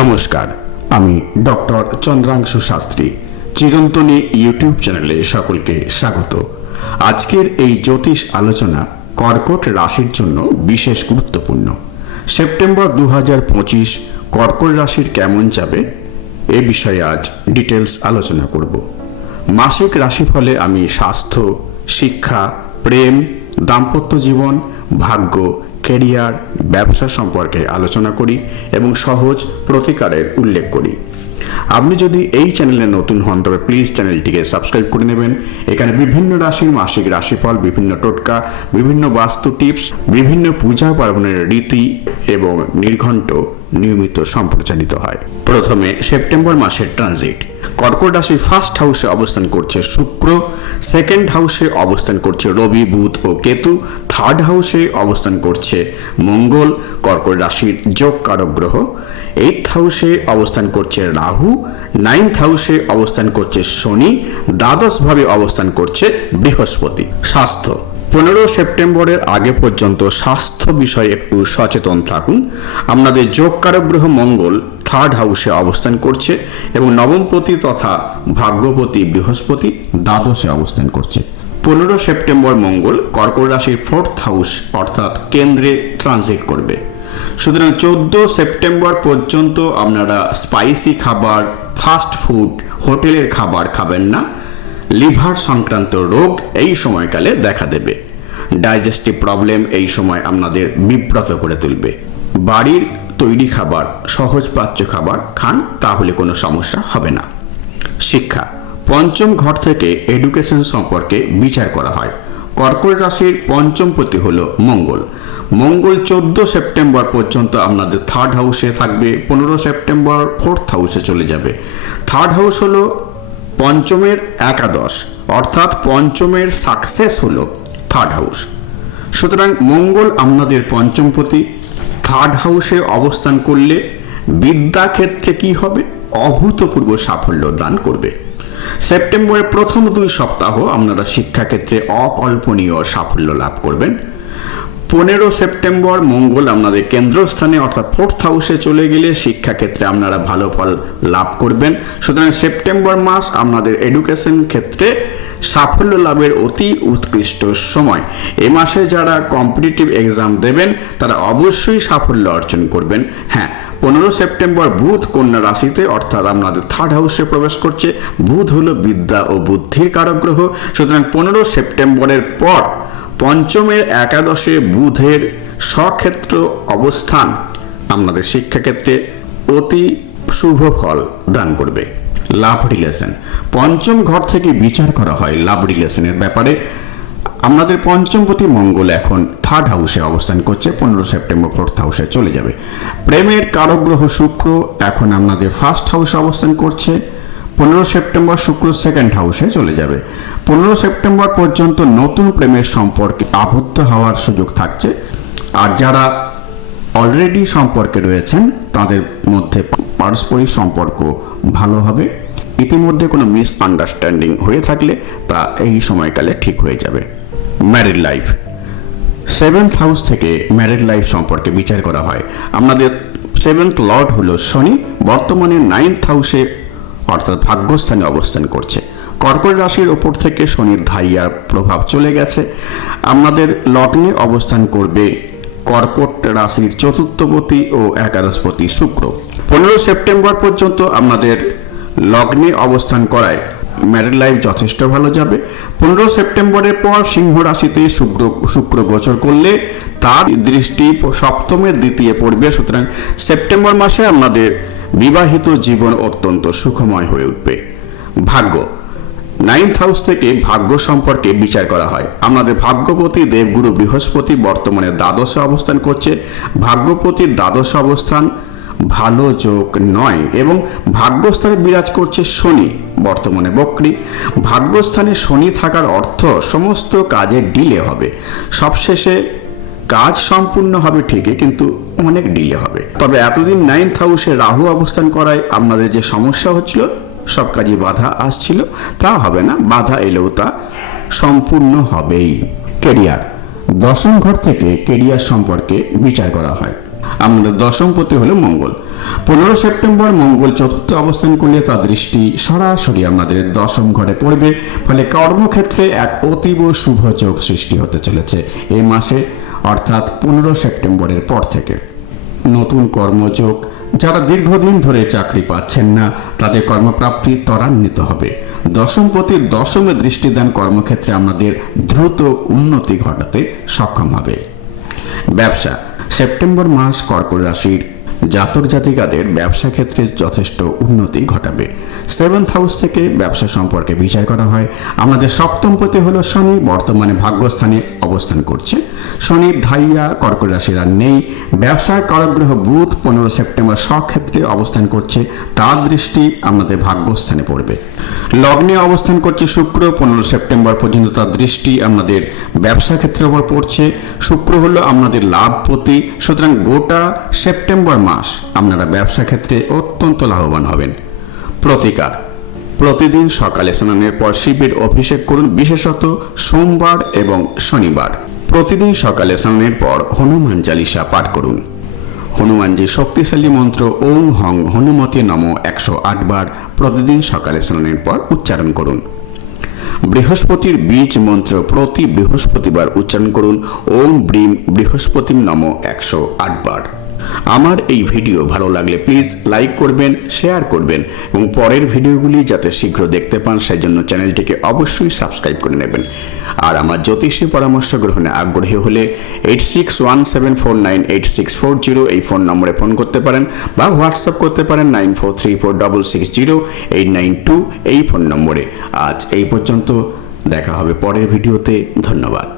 নমস্কার, আমি doctor চন্দ্রাংশু Shastri. চিরন্তনী YouTube চ্যানেলে সকলকে স্বাগত। আজকের এই জ্যোতিষ আলোচনা কর্কট রাশির জন্য বিশেষ গুরুত্বপূর্ণ। সেপ্টেম্বর 2025 কর্কট রাশির কেমন যাবে এ বিষয়ে আজ ডিটেলস আলোচনা করব। মাসিক রাশিফলে আমি স্বাস্থ্য, শিক্ষা, প্রেম, দাম্পত্য জীবন, ভাগ্য, ক্যারিয়ার, ব্যবসা সম্পর্কে আলোচনা করি এবং সহজ প্রতিকারের উল্লেখ করি। আপনি যদি এই চ্যানেলে নতুন হন তবে প্লিজ চ্যানেলটিকে সাবস্ক্রাইব করে নেবেন। এখানে বিভিন্ন রাশির মাসিক রাশিফল, বিভিন্ন টোটকা, বিভিন্ন বাস্তু টিপস, বিভিন্ন পূজা পার্বণের রীতি এবং নির্ঘণ্ট নিয়মিত সম্প্রচারিত হয়। প্রথমে সেপ্টেম্বর মাসের ট্রানজিট। কর্কট রাশি ফার্স্ট হাউসে অবস্থান করছে শুক্র, সেকেন্ড হাউসে অবস্থান করছে রবি, বুধ ও কেতু, থার্ড হাউসে অবস্থান করছে মঙ্গল, কর্কট রাশির যোগ কারক গ্রহ। এইথ হাউসে অবস্থান করছে রাহু, নাইন্থ হাউসে অবস্থান করছে শনি, দ্বাদশভাবে অবস্থান করছে বৃহস্পতি। স্বাস্থ্য। 15 সেপ্টেম্বরের আগে পর্যন্ত স্বাস্থ্য বিষয়ে একটু সচেতন থাকুন। আপনাদের যোগ কারক গ্রহ মঙ্গল থার্ড হাউসে অবস্থান করছে এবং নবমপতি তথা ভাগ্যপতি বৃহস্পতি দ্বাদশে অবস্থান করছে। 15 সেপ্টেম্বর মঙ্গল কর্কট রাশির ফোর্থ হাউস অর্থাৎ কেন্দ্রে ট্রানজিট করবে। সুতরাং 14 সেপ্টেম্বর পর্যন্ত আপনারা স্পাইসি খাবার, ফাস্ট ফুড, হোটেলের খাবার খাবেন না। লিভার সংক্রান্ত রোগ এই সময়কালে দেখা দেবে। ডাইজেস্টিভ প্রবলেম এই সময় আপনাদের বিব্রত করে তুলবে। বাড়ির তৈরি খাবার, সহজপাচ্য খাবার খান, তাহলে কোনো সমস্যা হবে না। শিক্ষা। পঞ্চম ঘর থেকে এডুকেশন সম্পর্কে বিচার করা হয়। কর্কট রাশির পঞ্চমপতি হলো মঙ্গল। মঙ্গল 14 সেপ্টেম্বর পর্যন্ত আপনাদের থার্ড হাউসে থাকবে। 15 সেপ্টেম্বর ফোর্থ হাউসে চলে যাবে। থার্ড হাউস হলো পঞ্চমের একাদশ, অর্থাৎ পঞ্চমের সাকসেস হলো থার্ড হাউস। সুতরাং মঙ্গল আপনাদের পঞ্চমপতি থার্ড হাউসে অবস্থান করলে বিদ্যা ক্ষেত্রে কি হবে? অভূতপূর্ব সাফল্য দান করবে। সেপ্টেম্বরের প্রথম 2 সপ্তাহ আপনারা শিক্ষাক্ষেত্রে অকল্পনীয় সাফল্য লাভ করবেন। 15 সেপ্টেম্বর মঙ্গল আপনাদের কেন্দ্রস্থানে অর্থাৎ ফোর্থ হাউসে চলে গেলে শিক্ষাক্ষেত্রে আপনারা ভালো ফল লাভ করবেন। সুতরাং সেপ্টেম্বর মাস আপনাদের এডুকেশন ক্ষেত্রে সাফল্য লাভের অতি উৎকৃষ্ট সময়। এ মাসে যারা কম্পিটিটিভ এক্সাম দেবেন তারা অবশ্যই সাফল্য অর্জন করবেন। হ্যাঁ, 15 সেপ্টেম্বর বুধ কন্যা রাশিতে অর্থাৎ আপনাদের থার্ড হাউসে প্রবেশ করছে। বুধ হলো বিদ্যা ও বুদ্ধির কারক গ্রহ। সুতরাং 15 সেপ্টেম্বরের পর পঞ্চমের একাদশে বুধের স্বক্ষেত্র অবস্থান আপনাদের শিক্ষাক্ষেত্রে অতি শুভ ফল দান করবে। লাভ রিলেশন। পঞ্চম ঘর থেকে বিচার করা হয় লাভ রিলেশনের ব্যাপারে। আপনাদের পঞ্চমপতি মঙ্গল এখন থার্ড হাউসে অবস্থান করছে। 15 সেপ্টেম্বর ফোর্থ হাউসে চলে যাবে। প্রেমের কারক গ্রহ শুক্র এখন আপনাদের ফার্স্ট হাউসে অবস্থান করছে। 15 সেপ্টেম্বর শুক্র সেকেন্ড হাউসে চলে যাবে। 15 সেপ্টেম্বর পর্যন্ত নতুন প্রেমের সম্পর্কে আবদ্ধ হওয়ার সুযোগ থাকছে। আর যারা অলরেডি সম্পর্কে রয়েছেন তাদের মধ্যে পারস্পরিক সম্পর্ক ভালো হবে। ইতিমধ্যে কোনো মিসআন্ডারস্ট্যান্ডিং হয়ে থাকলে তা এই সময়কালে ঠিক হয়ে যাবে। Married life. 7th হাউস থেকে ম্যারিড লাইফ সম্পর্কে বিচার করা হয়। আপনাদের 7th লর্ড হলো শনি, বর্তমানে 9th হাউসে অর্থাৎ ভাগ্যস্থানে অবস্থান করছে। কর্কট রাশির ওপর থেকে শনির ধাইয়ার প্রভাব চলে গেছে। আপনাদের লগ্নে অবস্থান করবে কর্কট রাশির চতুর্থপতি ও একাদশপতি শুক্র। 15 সেপ্টেম্বর পর্যন্ত আপনাদের লগ্নে অবস্থান করায় ম্যারিড লাইফ যথেষ্ট ভালো যাবে। 15 সেপ্টেম্বরের পর সিংহ রাশিতে শুক্র গোচর করলে তার দৃষ্টি সপ্তমের দ্বিতীয় পড়বে। সুতরাং সেপ্টেম্বর মাসে আপনাদের বিবাহিত জীবন অত্যন্ত সুখময় হয়ে উঠবে। ভাগ্য। 9th হাউস থেকে ভাগ্য সম্পর্কে বিচার করা হয়। আমাদের ভাগ্যপতি দেবগুরু বৃহস্পতি বর্তমানে দ্বাদশে অবস্থান করছে। ভাগ্যপতির দ্বাদশ অবস্থান ভালো যোগ নয় এবং ভাগ্যস্থানে বিরাজ করছে শনি, বর্তমানে বক্রী। ভাগ্যস্থানে শনি থাকার অর্থ সমস্ত কাজে ডিলে হবে। সবশেষে কাজ সম্পূর্ণ হবে ঠিকই, কিন্তু অনেক ডিলে হবে। তবে এতদিন 9th হাউসে রাহু অবস্থান করায় আপনাদের যে সমস্যা হচ্ছিল, সব কাজে বাধা আসছিল, তা হবে না। বাধা এলেও তা সম্পূর্ণ হবেই। ক্যারিয়ার। 10ম ঘর থেকে ক্যারিয়ার সম্পর্কে বিচার করা হয়। আমাদের দশমপতি হলো মঙ্গল। 15 সেপ্টেম্বর মঙ্গল চতুর্থ অবস্থান করলে তার দৃষ্টি সরাসরি আমাদের দশম ঘরে পড়বে, ফলে কর্মক্ষেত্রে এক অতীব শুভ যোগ সৃষ্টি হতে চলেছে এই মাসে, অর্থাৎ 15 সেপ্টেম্বরের পর থেকে। নতুন কর্মযোগ, যারা দীর্ঘদিন ধরে চাকরি পাচ্ছেন না তাদের কর্মপ্রাপ্তি ত্বরান্বিত হবে। দশমপতির দশমে দৃষ্টিদান কর্মক্ষেত্রে আমাদের দ্রুত উন্নতি ঘটাতে সক্ষম হবে। ব্যবসা, সেপ্টেম্বর মাস কর্কট রাশির জাতক জাতিকাদের ব্যবসা ক্ষেত্রে যথেষ্ট উন্নতি ঘটাবে। 7th হাউস থেকে ব্যবসা সম্পর্কে বিচার করা হয়। আমাদের সপ্তমপতি হলো শনি, বর্তমানে ভাগ্যস্থানে অবস্থান করছে। শনির ধাইয়া কর্কট রাশির আর নেই। ব্যবসার কারকগ্রহ বুধ 15 সেপ্টেম্বর স্বক্ষেত্রে অবস্থান করছে, তার দৃষ্টি আমাদের ভাগ্যস্থানে পড়বে। লগ্নে অবস্থান করছে শুক্র, 15 সেপ্টেম্বর পর্যন্ত তার দৃষ্টি আমাদের ব্যবসা ক্ষেত্রের উপর পড়ছে। শুক্র হলো আমাদের লাভপতি, সুতরাং গোটা সেপ্টেম্বর মাস আপনারা ব্যবসা ক্ষেত্রে অত্যন্ত লাভবান হবেন। প্রতিকার, প্রতিদিন সকালে স্নানের পর শিবের অভিষেক করুন, বিশেষত সোমবার এবং শনিবার। প্রতিদিন সকালে স্নানের পর হনুমান চালিসা পাঠ করুন। হনুমানজির শক্তিশালী মন্ত্র ওং হং হনুমতে নমঃ 108 বার প্রতিদিন সকালে স্নানের পর উচ্চারণ করুন। বৃহস্পতির বীজ মন্ত্র প্রতি বৃহস্পতিবার উচ্চারণ করুন ওং ব্রিম বৃহস্পতিম নমঃ 108 বার। আমার এই ভিডিও ভালো লাগলে প্লিজ লাইক করবেন, শেয়ার করবেন এবং পরের ভিডিওগুলি যাতে শীঘ্র দেখতে পান সেই জন্য চ্যানেলটিকে অবশ্যই সাবস্ক্রাইব করে নেবেন। আর আমার জ্যোতিষী পরামর্শ গ্রহণে আগ্রহী হলে 8617498640 এই ফোন নম্বরে ফোন করতে পারেন বা হোয়াটসঅ্যাপ করতে পারেন 9434660892 এই ফোন নম্বরে। আজ এই পর্যন্ত, দেখা হবে পরের ভিডিওতে। ধন্যবাদ।